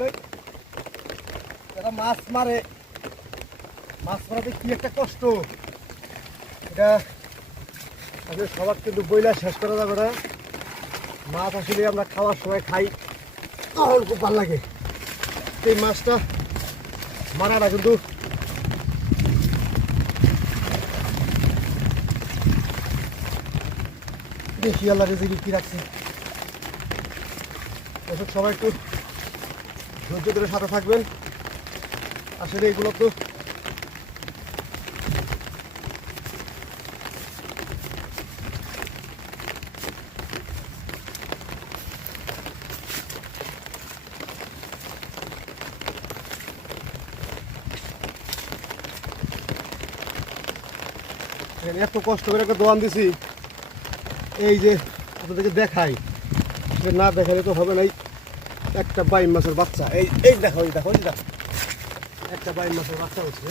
আসলে যারা মাছ মারে, মাছ মারাতে কি একটা কষ্ট, এটা আসলে সবার কিন্তু বইলা শেষ করা যাবে না। মাছ আসলে আমরা খাওয়ার সময় খাই, তখন খুব ভালো লাগে। এই মাছটা মারাটা কিন্তু দেখি আল্লাহ রেজিকে কি রাখছে। দর্শক সবাই একটু ধৈর্য ধরে সাথে থাকবেন। আসলে এগুলো তো এত কষ্ট করে একটা দোয়ান দিছি, এই যে আপনাদেরকে দেখাই, না দেখালে তো হবে নাই। একটা বাইম মাছের বাচ্চা, এই দেখো, এই দেখো, একটা বাইম মাছের বাচ্চা হচ্ছে।